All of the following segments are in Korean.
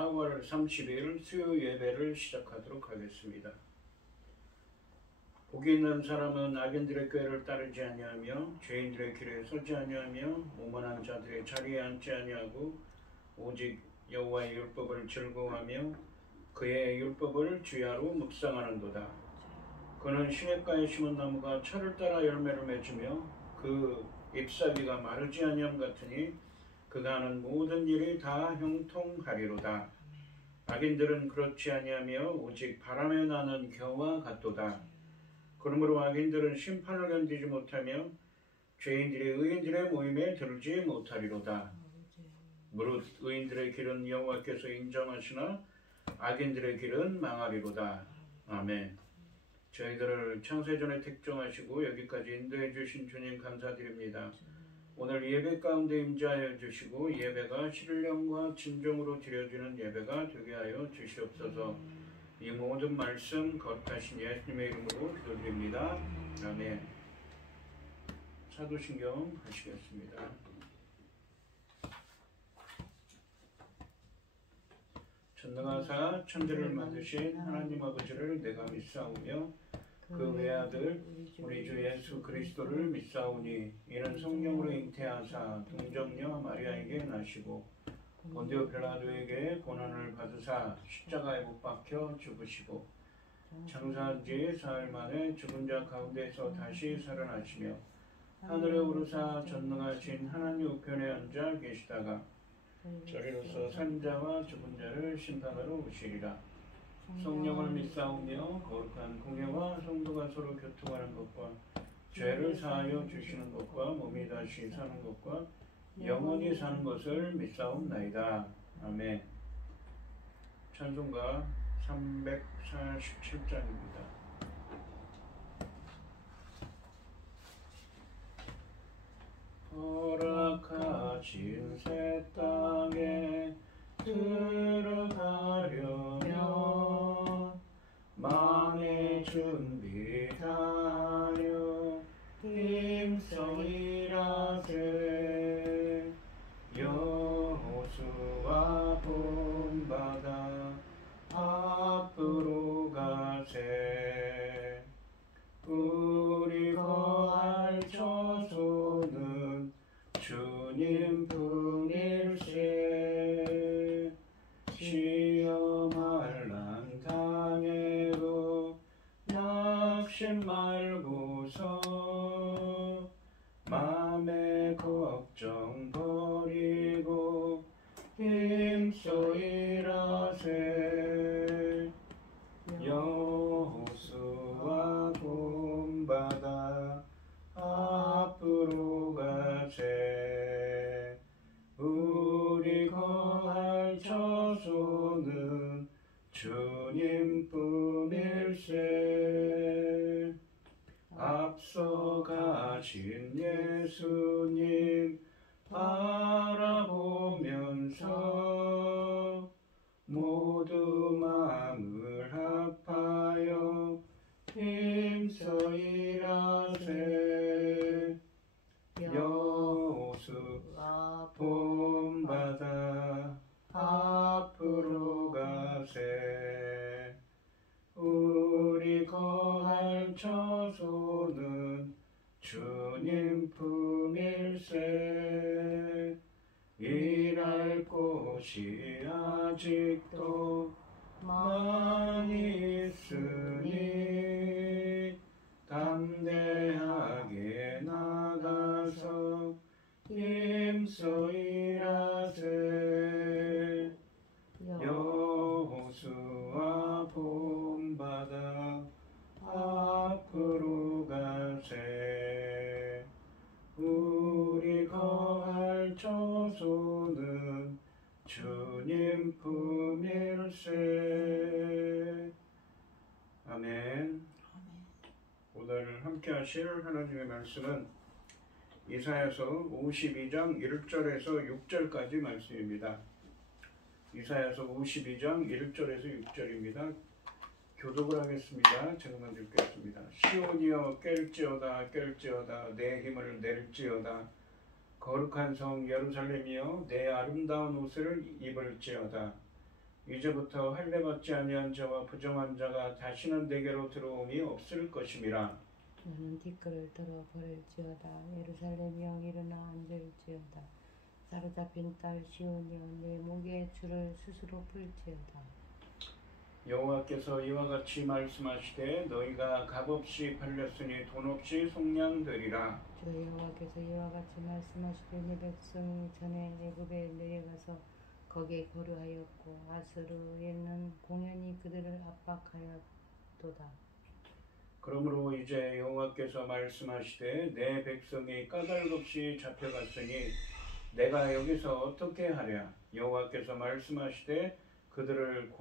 4월 30일 수요 예배를 시작하도록 하겠습니다. 복이 있는 사람은 악인들의 꾀를 따르지 아니하며 죄인들의 길에 서지 아니하며 오만한 자들의 자리에 앉지 아니하고 오직 여호와의 율법을 즐거워하며 그의 율법을 주야로 묵상하는도다. 그는 시냇가에 심은 나무가 철을 따라 열매를 맺으며 그 잎사귀가 마르지 아니함 같으니 그가 하는 모든 일이 다 형통하리로다. 악인들은 그렇지 아니하며 오직 바람에 나는 겨와 같도다. 그러므로 악인들은 심판을 견디지 못하며 죄인들이 의인들의 모임에 들지 못하리로다. 무릇 의인들의 길은 여호와께서 인정하시나 악인들의 길은 망하리로다. 아멘. 저희들을 창세전에 택정하시고 여기까지 인도해 주신 주님 감사드립니다. 오늘 예배 가운데 임재하여 주시고 예배가 신령과 진정으로 드려지는 예배가 되게 하여 주시옵소서. 이 모든 말씀 거룩하신 예수님의 이름으로 기도드립니다. 아멘. 사도신경 하시겠습니다. 전능하사 천지를 만드신 하나님 아버지를 내가 믿사오며 그 외아들 우리 주 예수 그리스도를 믿사오니 이는 성령으로 잉태하사 동정녀 마리아에게 나시고 본디오 빌라도에게 고난을 받으사 십자가에 못 박혀 죽으시고 장사한 지 사흘 만에 죽은 자 가운데서 다시 살아나시며 하늘에 오르사 전능하신 하나님 우편에 앉아 계시다가 저리로서 산 자와 죽은 자를 심판하러 오시리라. 성령을 믿사오며 거룩한 공예와 성도가 서로 교통하는 것과 죄를 사하여 주시는 것과 몸이 다시 사는 것과 영원히 사는 것을 믿사옵나이다. 아멘. 찬송가 347장입니다. 허락하신 새 땅에 들어가려면 마음의 준비하여 힘써 일하세. 여호수아 본받아 앞으로 가세. 우리 거할 처소는 주님 뿐일세. 시험할 난 당해도 낙심 말고서 맘의 걱정 버리고 힘써 일하세. 여호수아 본받아 앞으로 가세. 우리 거할 처소는 주님 뿐일세. 앞서 가신 예수님 바라보면서 모두 마음을 합하여 힘써 일하세. 여호수아 본받아 앞으로 가세. 우리 거할 처소는 주님 품일세. 일할 곳이 아직도 많이 있으니 담대하게 나가서 힘써 일하세. 여호수아 본받아 앞으로 가세. 우리 거할 처소는 주님 품일세. 아멘. 오늘 함께 하실 하나님의 말씀은 이사야서 52장 1절에서 6절까지 말씀입니다. 이사야서 52장 1절에서 6절입니다. 교독을 하겠습니다. 제가 먼저 읽겠습니다. 시온이여 깰지어다 깰지어다 내 힘을 낼지어다. 거룩한 성 예루살렘이여 내 아름다운 옷을 입을지어다. 이제부터 할례받지 아니한 자와 부정한 자가 다시는 내게로 들어옴이 없을 것임이라. 너는 뒷걸을 들어 버릴지어다. 예루살렘이여 일어나 앉을지어다. 사로잡힌 딸 시온이여 내 목의 줄을 스스로 풀지어다. 여호와께서 이와 같이 말씀하시되 너희가 값없이 팔렸으니 돈없이 속량되리라. 주 여호와께서 이와 같이 말씀하시되 내 백성이 전에 애굽에 내려가서 거기에 거류하였고 아수르에는 공연히 그들을 압박하였도다. 그러므로 이제 여호와께서 말씀하시되 내 백성이 까닭없이 잡혀갔으니 내가 여기서 어떻게 하랴. 여호와께서 말씀하시되 그들을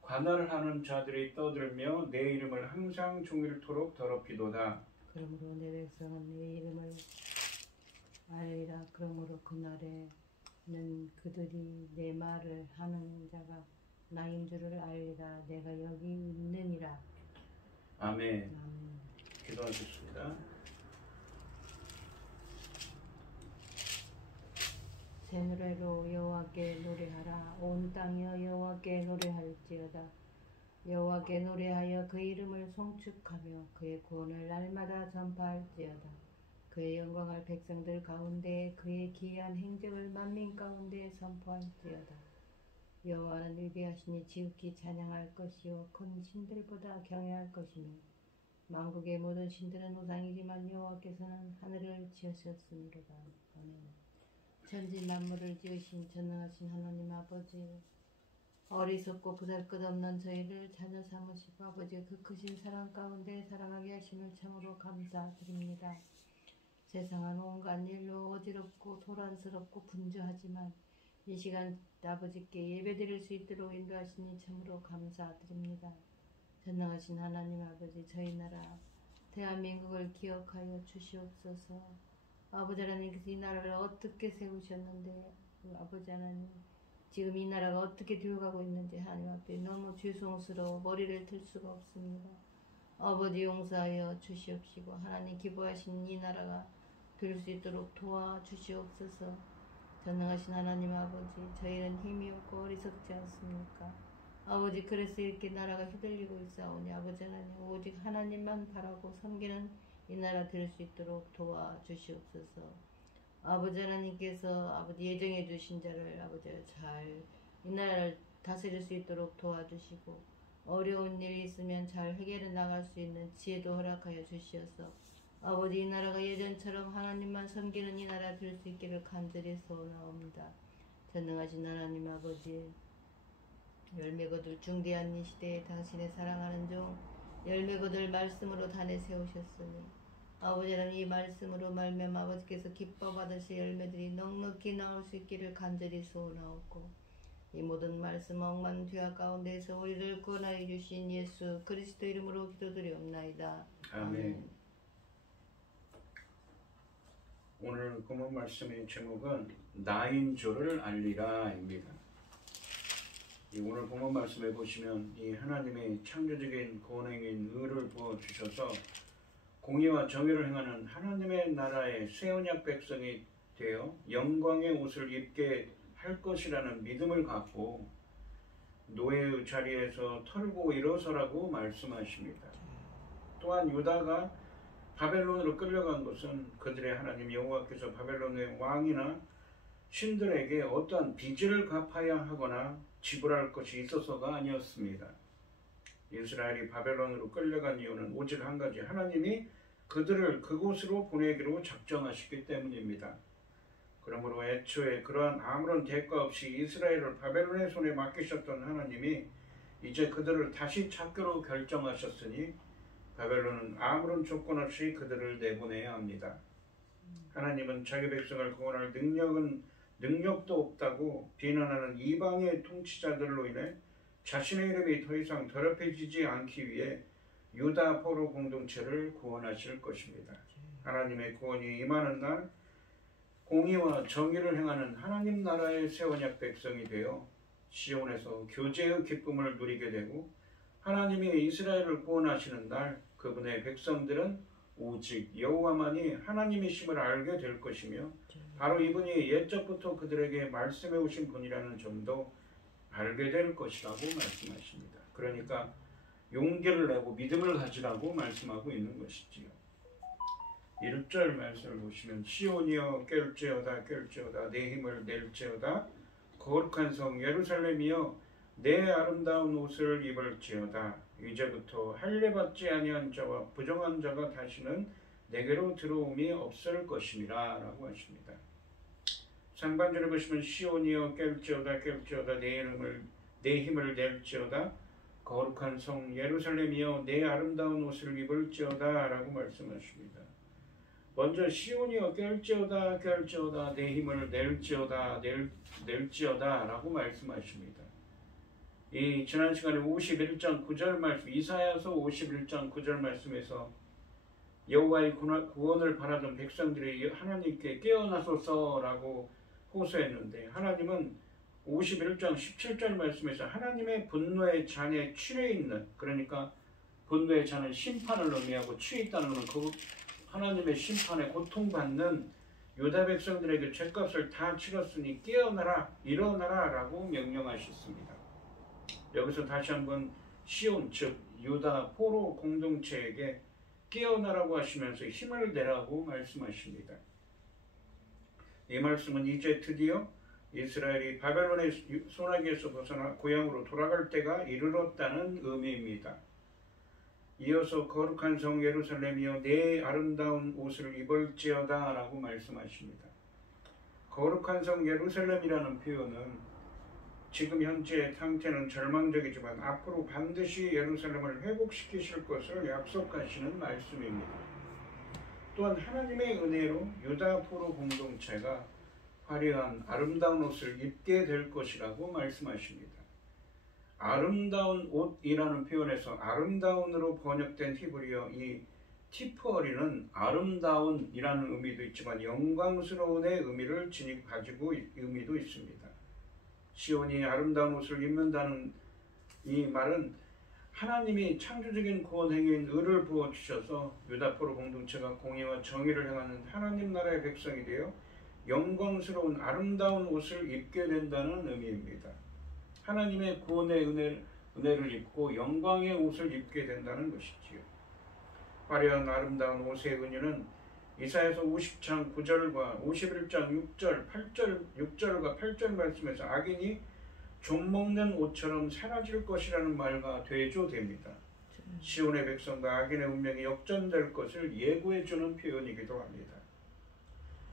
관할하는 자들이 떠들며 내 이름을 항상 종일토록 더럽히도다. 그러므로 내 백성은 내 이름을 알리라. 그러므로 그날에는 그들이 내 말을 하는 자가 나인 줄을 알리라. 내가 여기 있느니라. 아멘. 아멘. 기도하겠습니다. 새 노래로 여호와께 노래하라. 온 땅이여 여호와께 노래할지어다. 여호와께 노래하여 그 이름을 송축하며 그의 구원을 날마다 전파할지어다. 그의 영광을 백성들 가운데 그의 기이한 행적을 만민 가운데 선포할지어다. 여호와는 위대하시니 지극히 찬양할 것이요 큰 신들보다 경외할 것이며 만국의 모든 신들은 우상이지만 여호와께서는 하늘을 지으셨으므로다. 아멘. 천지 만물을 지으신 전능하신 하나님 아버지, 어리석고 보잘것없는 저희를 자녀 삼으시고 아버지 그 크신 사랑 가운데 사랑하게 하심을 참으로 감사드립니다. 세상은 온갖 일로 어지럽고 소란스럽고 분주하지만 이 시간 아버지께 예배드릴 수 있도록 인도하시니 참으로 감사드립니다. 전능하신 하나님 아버지, 저희 나라 대한민국을 기억하여 주시옵소서. 아버지 하나님께서 이 나라를 어떻게 세우셨는데 아버지 하나님 지금 이 나라가 어떻게 되어가고 있는지 하나님 앞에 너무 죄송스러워 머리를 들 수가 없습니다. 아버지 용서하여 주시옵시고 하나님 기뻐하신 이 나라가 될 수 있도록 도와주시옵소서. 전능하신 하나님 아버지, 저희는 힘이 없고 어리석지 않습니까? 아버지 그래서 이렇게 나라가 휘둘리고 있사오니 아버지 하나님 오직 하나님만 바라고 섬기는 이 나라 될 수 있도록 도와주시옵소서. 아버지 하나님께서 아버지 예정해 주신 자를 아버지 잘 이 나라를 다스릴 수 있도록 도와주시고 어려운 일이 있으면 잘 해결해 나갈 수 있는 지혜도 허락하여 주시어서 아버지 이 나라가 예전처럼 하나님만 섬기는 이 나라 될 수 있기를 간절히 소원하옵니다. 전능하신 하나님 아버지, 열매 거둘 중대한 이 시대에 당신의 사랑하는 종 열매 거둘 말씀으로 단에 세우셨으니 아버지 하나님 이 말씀으로 말미암아 아버지께서 기뻐 받으실 열매들이 넉넉히 나올 수 있기를 간절히 소원하옵고 이 모든 말씀 억만 죄악 가운데서 우리를 구원하여 주신 예수 그리스도 이름으로 기도드리옵나이다. 아멘. 오늘 본문 말씀의 제목은 나인 줄을 알리라입니다. 오늘 본문 말씀에 보시면 이 하나님의 창조적인 구원행인 의를 부어 주셔서 공의와 정의를 행하는 하나님의 나라의 새 언약 백성이 되어 영광의 옷을 입게 할 것이라는 믿음을 갖고 노예의 자리에서 털고 일어서라고 말씀하십니다. 또한 유다가 바벨론으로 끌려간 것은 그들의 하나님 여호와께서 바벨론의 왕이나 신들에게 어떠한 빚을 갚아야 하거나 지불할 것이 있어서가 아니었습니다. 이스라엘이 바벨론으로 끌려간 이유는 오직 한 가지, 하나님이 그들을 그곳으로 보내기로 작정하셨기 때문입니다. 그러므로 애초에 그러한 아무런 대가 없이 이스라엘을 바벨론의 손에 맡기셨던 하나님이 이제 그들을 다시 찾기로 결정하셨으니 바벨론은 아무런 조건 없이 그들을 내보내야 합니다. 하나님은 자기 백성을 구원할 능력도 없다고 비난하는 이방의 통치자들로 인해 자신의 이름이 더 이상 더럽혀지지 않기 위해 유다 포로 공동체를 구원하실 것입니다. 하나님의 구원이 임하는 날 공의와 정의를 행하는 하나님 나라의 새 언약 백성이 되어 시온에서 교제의 기쁨을 누리게 되고 하나님이 이스라엘을 구원하시는 날 그분의 백성들은 오직 여호와만이 하나님이심을 알게 될 것이며 바로 이분이 옛적부터 그들에게 말씀해 오신 분이라는 점도 알게 될 것이라고 말씀하십니다. 그러니까 용기를 내고 믿음을 가지라고 말씀하고 있는 것이지요. 1절 말씀을 보시면 시온이여 깰지어다 깰지어다 내 힘을 낼지어다 거룩한 성 예루살렘이여 내 아름다운 옷을 입을지어다 이제부터 할례받지 아니한 자와 부정한 자가 다시는 내게로 들어옴이 없을 것임이라 라고 하십니다. 상반절에 보시면 시온이여 깰지어다 깰지어다 내 힘을 낼지어다 거룩한 성 예루살렘이여 내 아름다운 옷을 입을지어다 라고 말씀하십니다. 먼저 시온이여 깰지어다 깰지어다 내 힘을 낼지어다 라고 말씀하십니다. 이 지난 시간에 51장 9절 말씀 이사야서 51장 9절 말씀에서 여호와의 구원을 바라던 백성들이 하나님께 깨어나소서라고 호소했는데 하나님은 51장 17절 말씀에서 하나님의 분노의 잔에 취해 있는 그러니까 분노의 잔은 심판을 의미하고 취해 있다는 것은 그 하나님의 심판에 고통받는 유다 백성들에게 죗값을 다 치렀으니 깨어나라 일어나라 라고 명령하셨습니다. 여기서 다시 한번 시온 즉 유다 포로 공동체에게 깨어나라고 하시면서 힘을 내라고 말씀하십니다. 이 말씀은 이제 드디어 이스라엘이 바벨론의 소나기에서 벗어나 고향으로 돌아갈 때가 이르렀다는 의미입니다. 이어서 거룩한 성 예루살렘이여 내 아름다운 옷을 입을지어다 라고 말씀하십니다. 거룩한 성 예루살렘이라는 표현은 지금 현재 상태는 절망적이지만 앞으로 반드시 예루살렘을 회복시키실 것을 약속하시는 말씀입니다. 또한 하나님의 은혜로 유다 포로 공동체가 화려한 아름다운 옷을 입게 될 것이라고 말씀하십니다. 아름다운 옷이라는 표현에서 아름다운으로 번역된 히브리어 이 티프어리는 아름다운이라는 의미도 있지만 영광스러운의 의미를 가지고 의미도 있습니다. 시온이 아름다운 옷을 입는다는 이 말은 하나님이 창조적인 구원 행위인 의를 부어주셔서 유다포로 공동체가 공의와 정의를 행하는 하나님 나라의 백성이 되어 영광스러운 아름다운 옷을 입게 된다는 의미입니다. 하나님의 구원의 은혜를 입고 영광의 옷을 입게 된다는 것이지요. 화려한 아름다운 옷의 은유는 이사야서 50장 9절과 51장 6절과 8절 말씀에서 악인이 좀먹는 옷처럼 사라질 것이라는 말과 대조됩니다. 시온의 백성과 악인의 운명이 역전될 것을 예고해주는 표현이기도 합니다.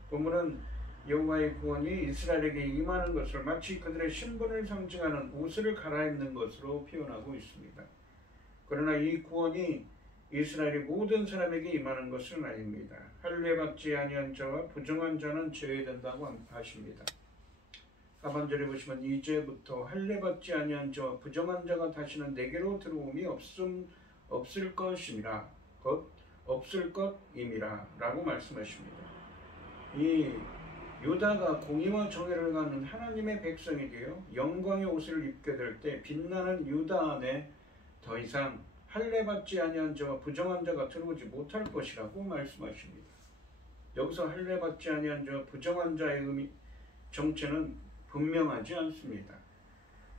본문은 여호와의 구원이 이스라엘에게 임하는 것을 마치 그들의 신분을 상징하는 옷을 갈아입는 것으로 표현하고 있습니다. 그러나 이 구원이 이스라엘의 모든 사람에게 임하는 것은 아닙니다. 할례받지 아니한 자와 부정한 자는 제외된다고 하십니다. 하반절에 보시면 이제부터 할례받지 아니한 자와 부정한 자가 다시는 내게로 들어옴이 없을 것임이라 없을 것임이라 라고 말씀하십니다. 이 유다가 공의와 정의를 가는 하나님의 백성이 되어 영광의 옷을 입게 될 때 빛나는 유다 안에 더 이상 할례받지 아니한 자와 부정한 자가 들어오지 못할 것이라고 말씀하십니다. 여기서 할례받지 아니한 자와 부정한 자의 정체는 분명하지 않습니다.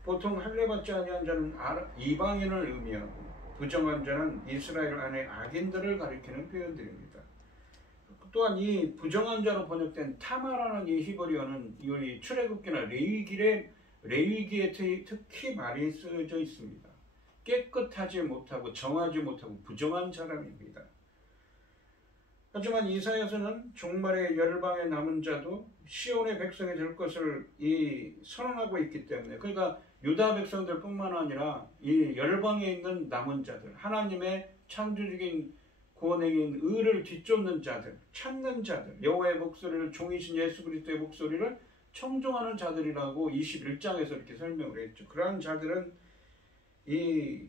보통 할례받지 아니한 자는 이방인을 의미하고 부정한 자는 이스라엘 안의 악인들을 가리키는 표현들입니다. 또한 이 부정한 자로 번역된 타마라는 이 히브리어는 이 출애굽기나 레위기에 특히 많이 쓰여져 있습니다. 깨끗하지 못하고 정하지 못하고 부정한 사람입니다. 하지만 이사야서는 종말의 열방에 남은 자도 시온의 백성이 될 것을 선언하고 있기 때문에 그러니까 유다 백성들 뿐만 아니라 이 열방에 있는 남은 자들 하나님의 창조적인 구원행인 의를 뒤쫓는 자들 찾는 자들 여호와의 목소리를 종이신 예수 그리스도의 목소리를 청종하는 자들이라고 21장에서 이렇게 설명을 했죠. 그러한 자들은 이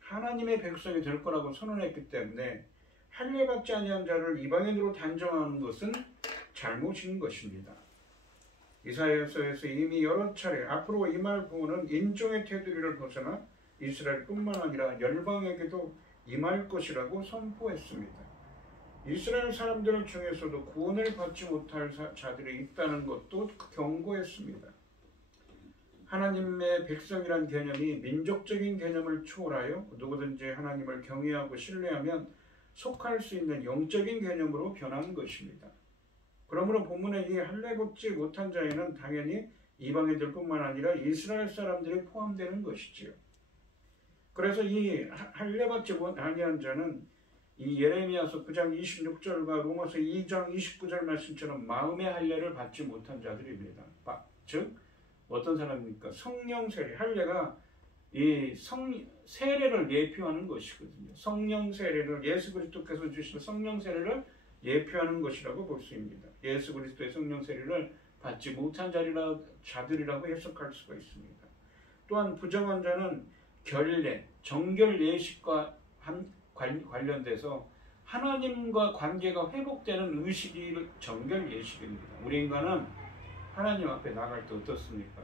하나님의 백성이 될 거라고 선언했기 때문에 할례받지 아니한 자를 이방인으로 단정하는 것은 잘못인 것입니다. 이사야서에서 이미 여러 차례 앞으로 임할 구원은 인종의 테두리를 벗어나 이스라엘뿐만 아니라 열방에게도 임할 것이라고 선포했습니다. 이스라엘 사람들 중에서도 구원을 받지 못할 자들이 있다는 것도 경고했습니다. 하나님의 백성이란 개념이 민족적인 개념을 초월하여 누구든지 하나님을 경외하고 신뢰하면 속할 수 있는 영적인 개념으로 변한 것입니다. 그러므로 본문에 이 할례 받지 못한 자에는 당연히 이방인들뿐만 아니라 이스라엘 사람들이 포함되는 것이지요. 그래서 이 할례 받지 아니한 자는 이 예레미야서 9장 26절과 로마서 2장 29절 말씀처럼 마음의 할례를 받지 못한 자들입니다. 즉 어떤 사람입니까? 성령 세례. 할례가 이 세례를 예표하는 것이거든요. 성령 세례를 예수 그리스도께서 주신 성령 세례를 예표하는 것이라고 볼 수 있습니다. 예수 그리스도의 성령 세례를 받지 못한 자들이라고 해석할 수가 있습니다. 또한 부정한 자는 결례, 정결 예식과 관련돼서 하나님과 관계가 회복되는 의식이 정결 예식입니다. 우리 인간은 하나님 앞에 나갈 때 어떻습니까?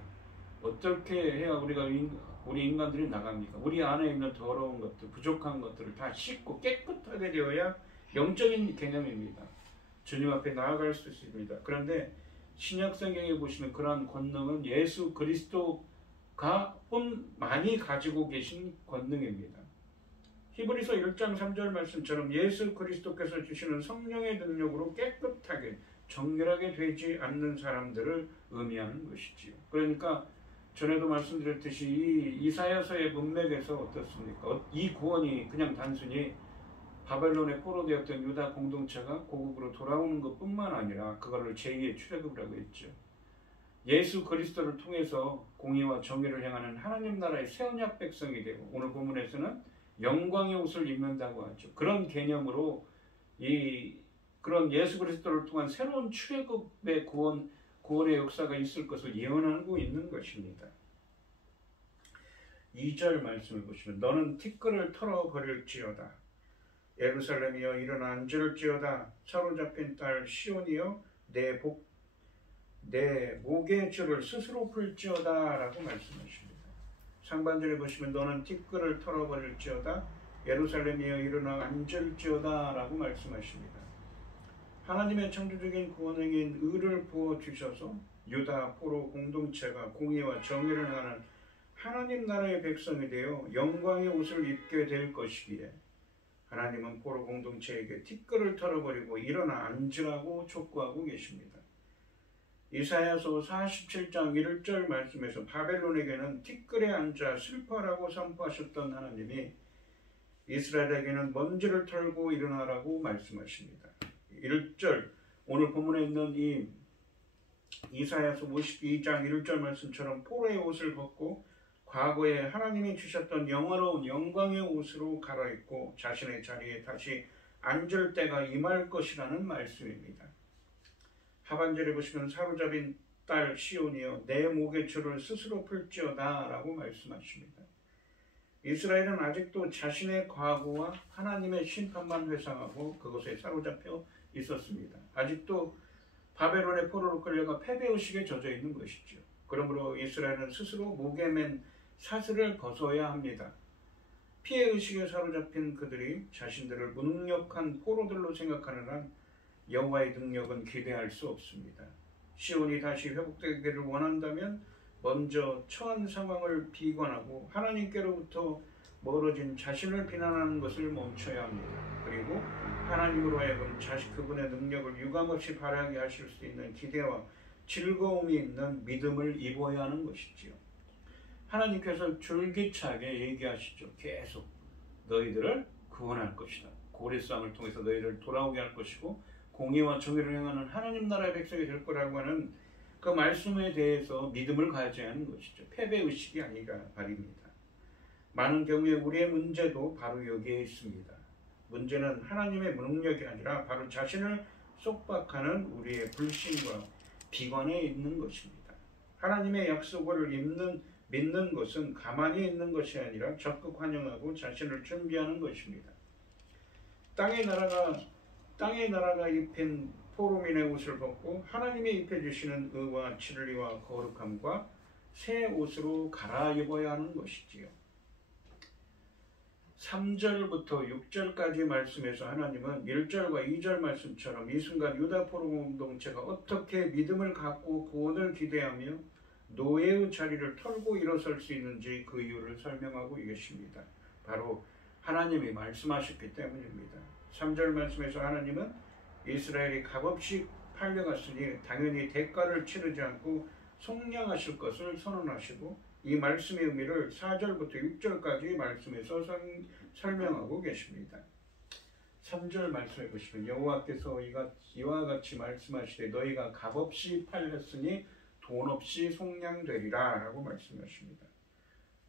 어떻게 해야 우리 인간들이 나갑니까? 우리 안에 있는 더러운 것들, 부족한 것들을 다 씻고 깨끗하게 되어야 영적인 개념입니다. 주님 앞에 나아갈 수 있습니다. 그런데 신약 성경에 보시면 그러한 권능은 예수 그리스도가 많이 가지고 계신 권능입니다. 히브리서 1장 3절 말씀처럼 예수 그리스도께서 주시는 성령의 능력으로 깨끗하게 정결하게 되지 않는 사람들을 의미하는 것이지요. 그러니까 전에도 말씀드렸듯이 이 이사야서의 문맥에서 어떻습니까? 이 구원이 그냥 단순히 바벨론에 포로되었던 유다 공동체가 고국으로 돌아오는 것뿐만 아니라 그거를 제2의 출애굽이라고 했죠. 예수 그리스도를 통해서 공의와 정의를 행하는 하나님 나라의 새 언약 백성이 되고 오늘 본문에서는 영광의 옷을 입는다고 하죠. 그런 개념으로 그런 예수 그리스도를 통한 새로운 출애굽의 구원의 역사가 있을 것을 예언하고 있는 것입니다. 2절 말씀을 보시면 너는 티끌을 털어버릴지어다. 예루살렘이여 일어나 앉을지어다. 사로잡힌 딸 시온이여 내 목의 줄을 스스로 풀지어다 라고 말씀하십니다. 상반절에 보시면 너는 티끌을 털어버릴지어다. 예루살렘이여 일어나 앉을지어다 라고 말씀하십니다. 하나님의 창조적인 구원행인 의를 부어주셔서 유다 포로 공동체가 공의와 정의를 행하는 하나님 나라의 백성이 되어 영광의 옷을 입게 될 것이기에 하나님은 포로 공동체에게 티끌을 털어버리고 일어나 앉으라고 촉구하고 계십니다. 이사야서 47장 1절 말씀에서 바벨론에게는 티끌에 앉아 슬퍼라고 선포하셨던 하나님이 이스라엘에게는 먼지를 털고 일어나라고 말씀하십니다. 1절 오늘 본문에 있는 이 이사야서 52장 1절 말씀처럼 포로의 옷을 벗고 과거에 하나님이 주셨던 영화로운 영광의 옷으로 갈아입고 자신의 자리에 다시 앉을 때가 임할 것이라는 말씀입니다. 하반절에 보시면 사로잡힌 딸 시온이여 내 목의 줄을 스스로 풀지어다 라고 말씀하십니다. 이스라엘은 아직도 자신의 과거와 하나님의 심판만 회상하고 그것에 사로잡혀 있었습니다. 아직도 바벨론의 포로로 끌려가 패배의식에 젖어 있는 것이죠. 그러므로 이스라엘은 스스로 목에 맨 사슬을 벗어야 합니다. 피해의식에 사로잡힌 그들이 자신들을 무능력한 포로들로 생각하는 한 여호와의 능력은 기대할 수 없습니다. 시온이 다시 회복되기를 원한다면 먼저 처한 상황을 비관하고 하나님께로부터 멀어진 자신을 비난하는 것을 멈춰야 합니다. 그리고 하나님으로 하여금 그분의 능력을 유감없이 발휘하게 하실 수 있는 기대와 즐거움이 있는 믿음을 입어야 하는 것이지요. 하나님께서 줄기차게 얘기하시죠. 계속 너희들을 구원할 것이다. 고레스함을 통해서 너희를 돌아오게 할 것이고 공의와 정의를 행하는 하나님 나라의 백성이 될 거라고 하는 그 말씀에 대해서 믿음을 가져야 하는 것이죠. 패배의식이 아니라 말입니다. 많은 경우에 우리의 문제도 바로 여기에 있습니다. 문제는 하나님의 능력이 아니라 바로 자신을 속박하는 우리의 불신과 비관에 있는 것입니다. 하나님의 약속을 믿는 것은 가만히 있는 것이 아니라 적극 환영하고 자신을 준비하는 것입니다. 땅의 나라가 입힌 포로민의 옷을 벗고 하나님이 입혀주시는 의와 진리와 거룩함과 새 옷으로 갈아입어야 하는 것이지요. 3절부터 6절까지 말씀에서 하나님은 1절과 2절 말씀처럼 이 순간 유다 포로 공동체가 어떻게 믿음을 갖고 구원을 기대하며 노예의 자리를 털고 일어설 수 있는지 그 이유를 설명하고 계십니다. 바로 하나님이 말씀하셨기 때문입니다. 3절 말씀에서 하나님은 이스라엘이 값없이 팔려갔으니 당연히 대가를 치르지 않고 속량하실 것을 선언하시고 이 말씀의 의미를 4절부터 6절까지 말씀에서 설명하고 계십니다. 3절 말씀해 보시면 여호와께서 이와 같이 말씀하시되 너희가 값없이 팔렸으니 돈 없이 속량되리라 라고 말씀하십니다.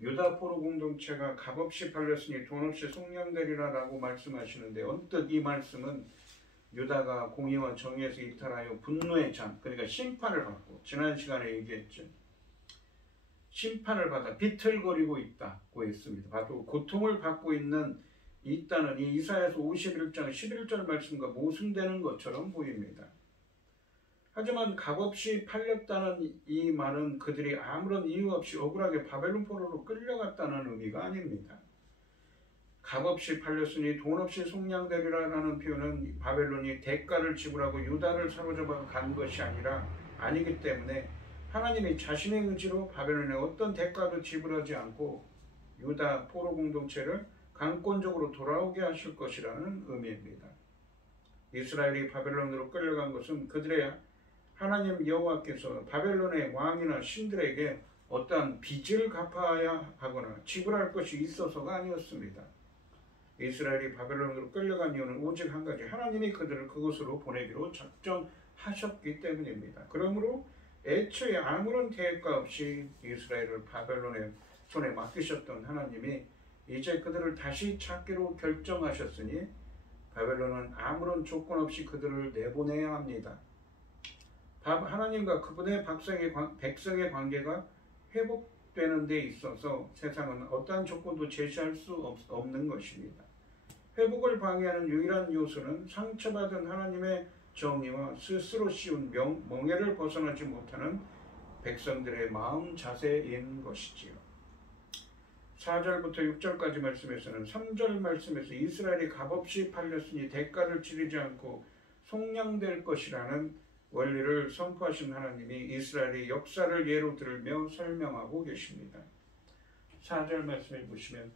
유다 포로 공동체가 값없이 팔렸으니 돈 없이 속량되리라 라고 말씀하시는데 언뜻 이 말씀은 유다가 공의와 정의에서 이탈하여 분노의 장, 그러니까 심판을 받고 지난 시간에 얘기했죠. 심판을 받아 비틀거리고 있다고 했습니다. 바로 고통을 받고 있다는 이 이사야서 51장 11절 말씀과 모순되는 것처럼 보입니다. 하지만 값없이 팔렸다는 이 말은 그들이 아무런 이유 없이 억울하게 바벨론 포로로 끌려갔다는 의미가 아닙니다. 값없이 팔렸으니 돈 없이 속량되리라는 표현은 바벨론이 대가를 지불하고 유다를 사로잡아 간 것이 아니기 때문에 하나님이 자신의 의지로 바벨론에 어떤 대가도 지불하지 않고 유다 포로 공동체를 강권적으로 돌아오게 하실 것이라는 의미입니다. 이스라엘이 바벨론으로 끌려간 것은 그들의 하나님 여호와께서 바벨론의 왕이나 신들에게 어떠한 빚을 갚아야 하거나 지불할 것이 있어서가 아니었습니다. 이스라엘이 바벨론으로 끌려간 이유는 오직 한 가지, 하나님이 그들을 그곳으로 보내기로 작정하셨기 때문입니다. 그러므로 애초에 아무런 대가 없이 이스라엘을 바벨론의 손에 맡기셨던 하나님이 이제 그들을 다시 찾기로 결정하셨으니 바벨론은 아무런 조건 없이 그들을 내보내야 합니다. 하나님과 그분의 백성의 관계가 회복되는 데 있어서 세상은 어떠한 조건도 제시할 수 없는 것입니다. 회복을 방해하는 유일한 요소는 상처받은 하나님의 정의와 스스로 씌운 멍에를 벗어나지 못하는 백성들의 마음 자세인 것이지요. 4절부터 6절까지 말씀에서는 3절 말씀에서 이스라엘이 값없이 팔렸으니 대가를 치르지 않고 속량될 것이라는 원리를 선포하신 하나님이 이스라엘의 역사를 예로 들며 설명하고 계십니다. 4절 말씀해 보시면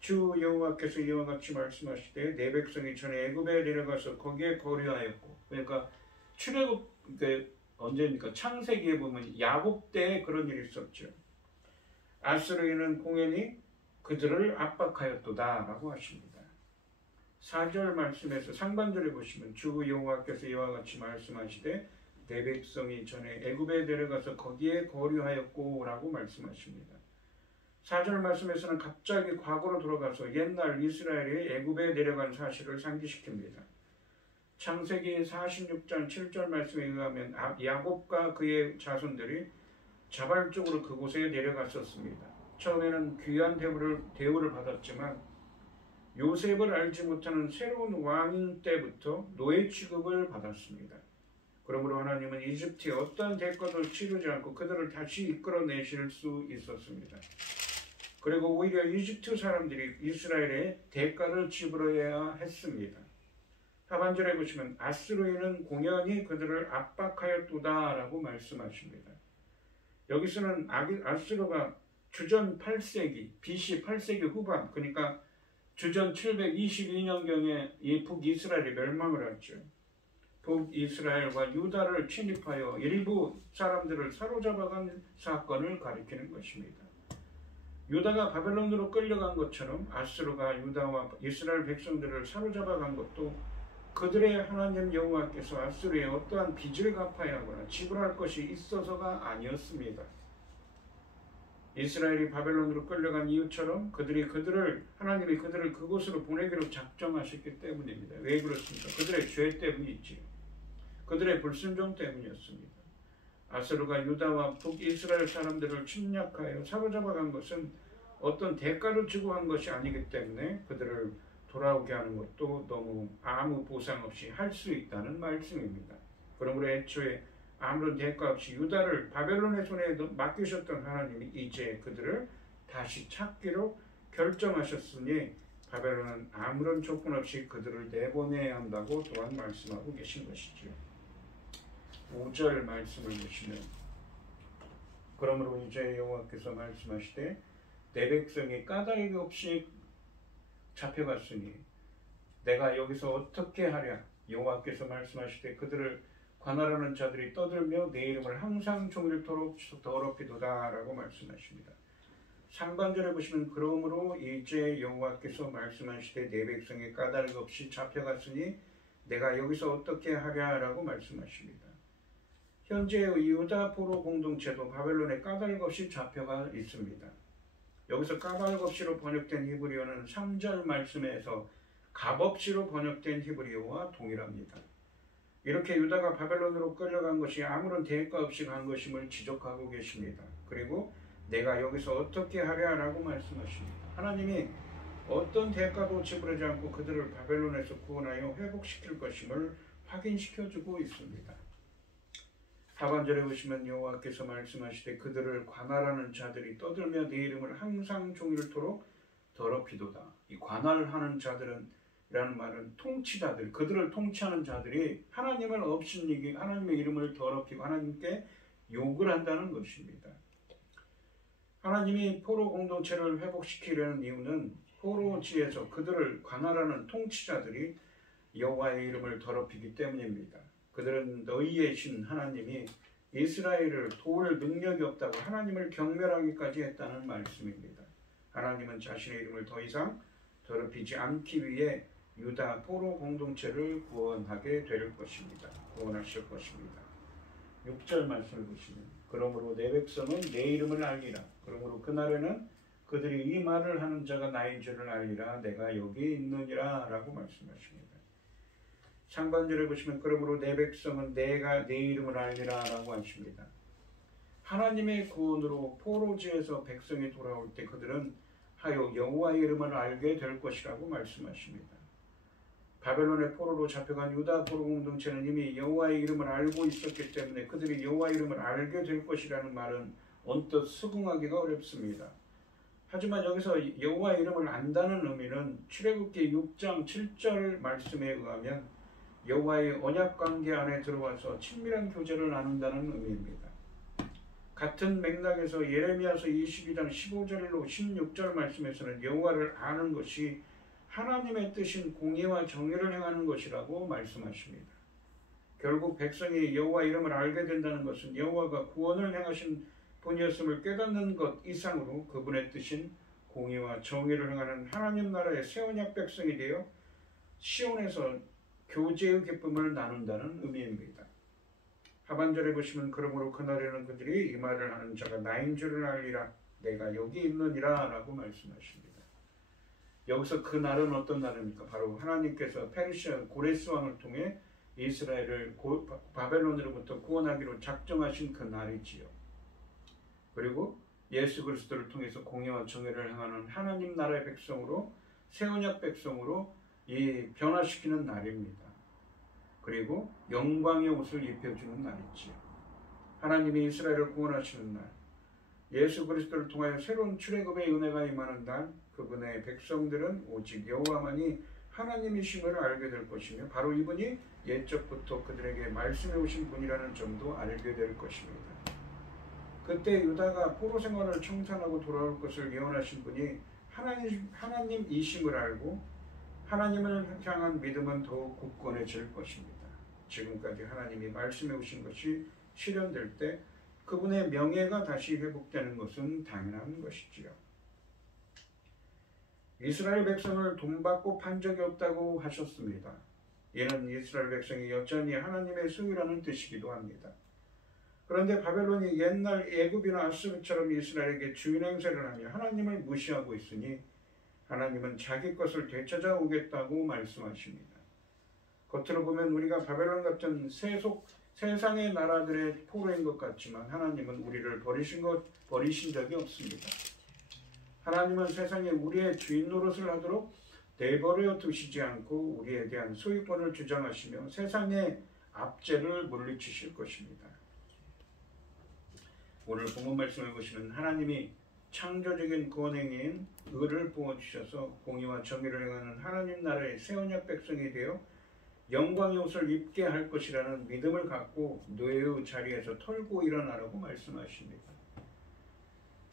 주 여호와께서 이와 같이 말씀하시되 내 백성이 전에 애굽에 내려가서 거기에 거류하였고, 그러니까 출애굽 언제입니까? 창세기에 보면 야곱 때에 그런 일이 있었죠. 아스르인은 공연히 그들을 압박하였도다 라고 하십니다. 4절 말씀에서 상반절에 보시면 주 여호와께서 이와 같이 말씀하시되 내 백성이 전에 애굽에 내려가서 거기에 거류하였고 라고 말씀하십니다. 4절 말씀에서는 갑자기 과거로 돌아가서 옛날 이스라엘이 애굽에 내려간 사실을 상기시킵니다. 창세기 46장 7절 말씀에 의하면 야곱과 그의 자손들이 자발적으로 그곳에 내려갔었습니다. 처음에는 귀한 대우를 받았지만 요셉을 알지 못하는 새로운 왕인 때부터 노예 취급을 받았습니다. 그러므로 하나님은 이집트에 어떠한 대가도 치르지 않고 그들을 다시 이끌어내실 수 있었습니다. 그리고 오히려 이집트 사람들이 이스라엘에 대가를 지불해야 했습니다. 하반절에 보시면 아스르인은 공연히 그들을 압박하였도다 라고 말씀하십니다. 여기서는 아스르가 주전 8세기, BC 8세기 후반, 그러니까 주전 722년경에 이 북이스라엘이 멸망을 했죠. 북이스라엘과 유다를 침입하여 일부 사람들을 사로잡아간 사건을 가리키는 것입니다. 유다가 바벨론으로 끌려간 것처럼 아스르가 유다와 이스라엘 백성들을 사로잡아간 것도 그들의 하나님 여호와께서 아스르에 어떠한 빚을 갚아야 하거나 지불할 것이 있어서가 아니었습니다. 이스라엘이 바벨론으로 끌려간 이유처럼 하나님이 그들을 그곳으로 보내기로 작정하셨기 때문입니다. 왜 그렇습니까? 그들의 죄 때문이지요. 그들의 불순종 때문이었습니다. 아스르가 유다와 북이스라엘 사람들을 침략하여 사로잡아간 것은 어떤 대가를 주고 한 것이 아니기 때문에 그들을 돌아오게 하는 것도 너무 아무 보상 없이 할 수 있다는 말씀입니다. 그러므로 애초에 아무런 대가 없이 유다를 바벨론의 손에 맡기셨던 하나님이 이제 그들을 다시 찾기로 결정하셨으니 바벨론은 아무런 조건 없이 그들을 내보내야 한다고 또한 말씀하고 계신 것이죠. 5절 말씀을 보시면 그러므로 이제 여호와께서 말씀하시되 내 백성이 까닭 없이 잡혀갔으니 내가 여기서 어떻게 하랴. 여호와께서 말씀하시되 그들을 관할하는 자들이 떠들며 내 이름을 항상 종일토록 더럽히도다 라고 말씀하십니다. 상반절에 보시면 그러므로 이제 여호와께서 말씀하시되 내 백성이 까닭 없이 잡혀갔으니 내가 여기서 어떻게 하랴 라고 말씀하십니다. 현재의 유다 포로 공동체도 바벨론에 까닭 없이 잡혀가 있습니다. 여기서 까닭 없이로 번역된 히브리어는 3절 말씀에서 값없이로 번역된 히브리어와 동일합니다. 이렇게 유다가 바벨론으로 끌려간 것이 아무런 대가 없이 간 것임을 지적하고 계십니다. 그리고 내가 여기서 어떻게 하랴라고 말씀하십니다. 하나님이 어떤 대가도 지불하지 않고 그들을 바벨론에서 구원하여 회복시킬 것임을 확인시켜주고 있습니다. 하반절에 보시면 여호와께서 말씀하시되 그들을 관할하는 자들이 떠들며 내 이름을 항상 종일토록 더럽히도다. 이 관할하는 자들은 이라는 말은 통치자들, 그들을 통치하는 자들이 하나님을 업신이기, 하나님의 이름을 더럽히고 하나님께 욕을 한다는 것입니다. 하나님이 포로 공동체를 회복시키려는 이유는 포로지에서 그들을 관할하는 통치자들이 여호와의 이름을 더럽히기 때문입니다. 그들은 너희의 신 하나님이 이스라엘을 도울 능력이 없다고 하나님을 경멸하기까지 했다는 말씀입니다. 하나님은 자신의 이름을 더 이상 더럽히지 않기 위해 유다 포로 공동체를 구원하게 될 것입니다. 구원하실 것입니다. 6절 말씀을 보시면 그러므로 내 백성은 내 이름을 알리라. 그러므로 그날에는 그들이 이 말을 하는 자가 나인 줄을 알리라. 내가 여기 있느니라 라고 말씀하십니다. 상반절에 보시면 그러므로 내 백성은 내가 내 이름을 알리라 라고 하십니다. 하나님의 구원으로 포로지에서 백성이 돌아올 때 그들은 하여 여호와의 이름을 알게 될 것이라고 말씀하십니다. 바벨론의 포로로 잡혀간 유다 포로 공동체는 이미 여호와의 이름을 알고 있었기 때문에 그들이 여호와의 이름을 알게 될 것이라는 말은 언뜻 수긍하기가 어렵습니다. 하지만 여기서 여호와의 이름을 안다는 의미는 출애굽기 6장 7절 말씀에 의하면 여호와의 언약관계 안에 들어와서 친밀한 교제를 나눈다는 의미입니다. 같은 맥락에서 예레미야서 22장 15절로 16절 말씀에서는 여호와를 아는 것이 하나님의 뜻인 공의와 정의를 행하는 것이라고 말씀하십니다. 결국 백성이 여호와 이름을 알게 된다는 것은 여호와가 구원을 행하신 분이었음을 깨닫는 것 이상으로 그분의 뜻인 공의와 정의를 행하는 하나님 나라의 새 언약 백성이 되어 시온에서 교제의 기쁨을 나눈다는 의미입니다. 하반절에 보시면 그러므로 그날에는 그들이 이 말을 하는 자가 나인 줄을 알리라. 내가 여기 있느니라 라고 말씀하십니다. 여기서 그 날은 어떤 날입니까? 바로 하나님께서 페르시아 고레스 왕을 통해 이스라엘을 바벨론으로부터 구원하기로 작정하신 그 날이지요. 그리고 예수 그리스도를 통해서 공의와 정의를 행하는 하나님 나라의 백성으로 새 언약 백성으로 변화시키는 날입니다. 그리고 영광의 옷을 입혀주는 날이지요. 하나님이 이스라엘을 구원하시는 날, 예수 그리스도를 통하여 새로운 출애굽의 은혜가 임하는 날, 그분의 백성들은 오직 여호와만이 하나님이심을 알게 될 것이며 바로 이분이 옛적부터 그들에게 말씀해 오신 분이라는 점도 알게 될 것입니다. 그때 유다가 포로 생활을 청산하고 돌아올 것을 예언하신 분이 하나님이심을 알고 하나님을 향한 믿음은 더욱 굳건해질 것입니다. 지금까지 하나님이 말씀해 오신 것이 실현될 때 그분의 명예가 다시 회복되는 것은 당연한 것이지요. 이스라엘 백성을 돈 받고 판 적이 없다고 하셨습니다. 이는 이스라엘 백성이 여전히 하나님의 소유라는 뜻이기도 합니다. 그런데 바벨론이 옛날 애굽이나 아수르처럼 이스라엘에게 주인 행세를 하며 하나님을 무시하고 있으니 하나님은 자기 것을 되찾아오겠다고 말씀하십니다. 겉으로 보면 우리가 바벨론 같은 세상의 나라들의 포로인 것 같지만 하나님은 우리를 버리신 적이 없습니다. 하나님은 세상에 우리의 주인 노릇을 하도록 내버려 두시지 않고 우리에 대한 소유권을 주장하시며 세상의 압제를 물리치실 것입니다. 오늘 본문 말씀을 보시면 하나님이 창조적인 구원행위인 의를 부어주셔서 공의와 정의를 행하는 하나님 나라의 새 언약 백성이 되어 영광의 옷을 입게 할 것이라는 믿음을 갖고 노예의 자리에서 털고 일어나라고 말씀하십니다.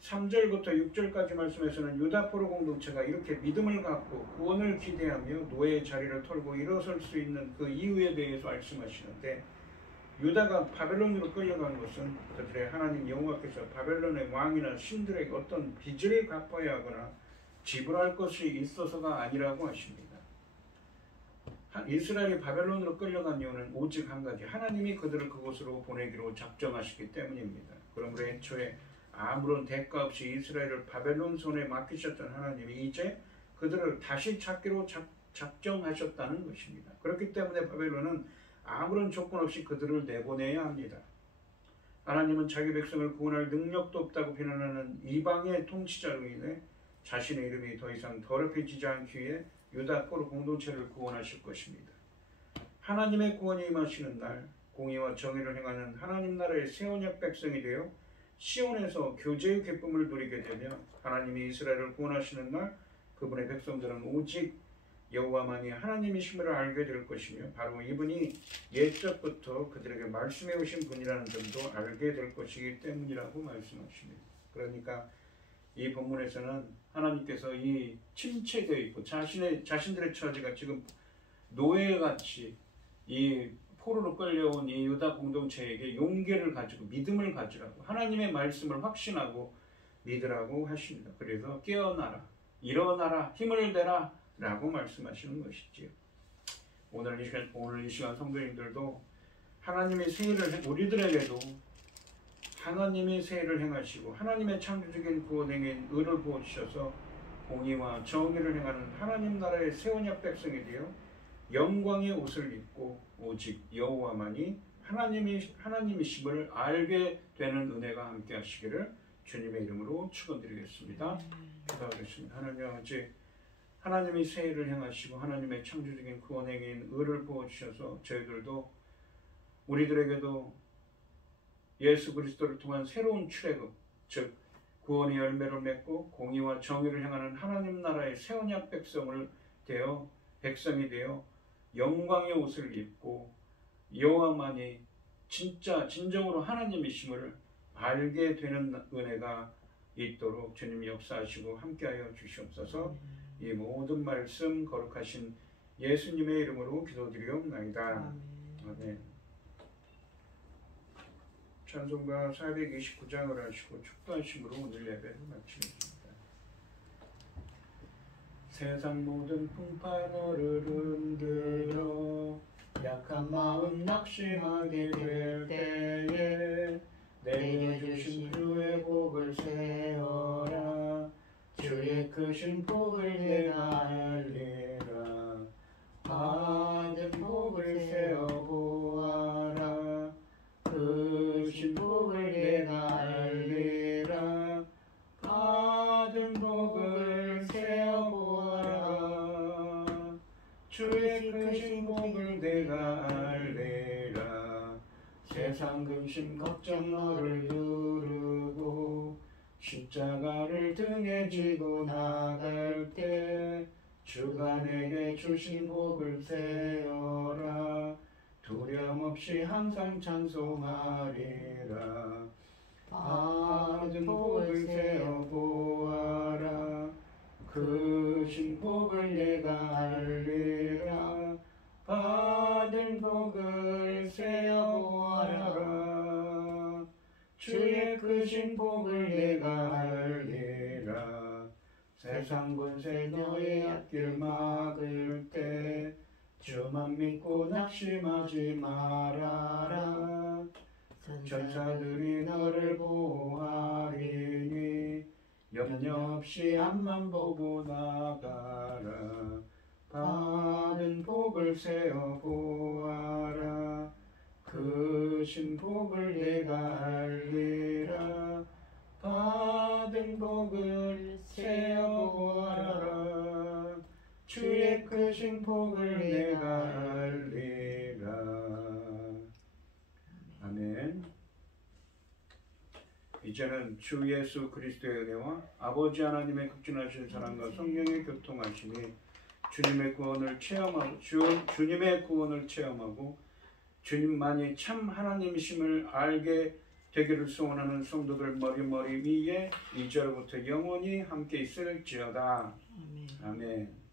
3절부터 6절까지 말씀에서는 유다 포로 공동체가 이렇게 믿음을 갖고 구원을 기대하며 노예의 자리를 털고 일어설 수 있는 그 이유에 대해서 말씀하시는데, 유다가 바벨론으로 끌려간 것은 그들의 하나님 여호와께서 바벨론의 왕이나 신들에게 어떤 빚을 갚아야 하거나 지불할 것이 있어서가 아니라고 하십니다. 이스라엘이 바벨론으로 끌려간 이유는 오직 한 가지, 하나님이 그들을 그곳으로 보내기로 작정하시기 때문입니다. 그러므로 애초에 아무런 대가 없이 이스라엘을 바벨론 손에 맡기셨던 하나님이 이제 그들을 다시 찾기로 작정하셨다는 것입니다. 그렇기 때문에 바벨론은 아무런 조건 없이 그들을 내보내야 합니다. 하나님은 자기 백성을 구원할 능력도 없다고 비난하는 이방의 통치자로 인해 자신의 이름이 더 이상 더럽혀지지 않기 위해 유다 포로 공동체를 구원하실 것입니다. 하나님의 구원이 임하시는 날, 공의와 정의를 행하는 하나님 나라의 새 언약 백성이 되어 시온에서 교제의 기쁨을 누리게 되며, 하나님이 이스라엘을 구원하시는 날 그분의 백성들은 오직 여호와만이 하나님이심을 알게 될 것이며, 바로 이분이 옛적부터 그들에게 말씀해 오신 분이라는 점도 알게 될 것이기 때문이라고 말씀하십니다. 그러니까 이 본문에서는 하나님께서 이 침체되어 있고 자신들의 처지가 지금 노예같이 이 포로로 끌려온 이 유다 공동체에게 용기를 가지고 믿음을 가지라고, 하나님의 말씀을 확신하고 믿으라고 하십니다. 그래서 깨어나라, 일어나라, 힘을 내라 라고 말씀하시는 것이지요. 오늘 이 시간 성도님들도 하나님의 새 일을, 우리들에게도 하나님의 새 일을 행하시고 하나님의 창조적인 구원행인 의를 부어주셔서 공의와 정의를 행하는 하나님 나라의 새 언약 백성이 되어 영광의 옷을 입고 오직 여호와만이 하나님이심을 알게 되는 은혜가 함께 하시기를 주님의 이름으로 축원드리겠습니다. 기도하겠습니다. 하나님 아버지, 하나님이 새 일을 행하시고 하나님의 창조적인 구원행인 의를 부어주셔서 저희들도, 우리들에게도 예수 그리스도를 통한 새로운 출애굽, 즉 구원의 열매를 맺고 공의와 정의를 행하는 하나님 나라의 새 언약 백성이 되어 영광의 옷을 입고 여호와만이 진정으로 하나님이심을 알게 되는 은혜가 있도록 주님이 역사하시고 함께하여 주시옵소서. 이 모든 말씀 거룩하신 예수님의 이름으로 기도드리옵나이다. 아멘. 찬송가 429장을 하시고 축도하심으로 오늘 예배를 마치겠습니다. 세상 모든 풍파너를 흔들어 약한 마음 낙심하게 될 때에 내려주신 주의 복을 세어라. 주의 크신 복을 내가 알리라. 받은 복을 세어 보아라. 크신 복을 내가 알리라. 받은 복을 세어 보아라. 주의 크신 복을 내가 알리라. 세상 근심 걱정 너를 누르고 십자가를 등에 지고 나갈 때 주가 내게 주신 복을 세어라. 두려움 없이 항상 찬송하리라. 받은 복을 세어 보아라. 크신 복을 내가 알리라. 받은 복을 세어 보아라. 주의 크신 복을 내가 알리라. 세상 권세 너의 앞길 막을 때 주만 믿고 낙심하지 말아라. 전사들이 너를 보호하리니 염려 없이 앞만 보고 나가라. 받은 복을 세어 보아라. 크신 복을 내가 알리라. 받은 복을 세어 보아라. 주의 크신 복을 내가 알리라. 아멘. 이제는 주 예수 그리스도의 은혜와 아버지 하나님의 극진하신 사랑과 성령의 교통하심이 주님의 구원을 체험하고 주님만이 참 하나님이심을 알게 되기를 소원하는 성도들 머리 위에 이제로부터 영원히 함께 있을지어다. 아멘. 아멘.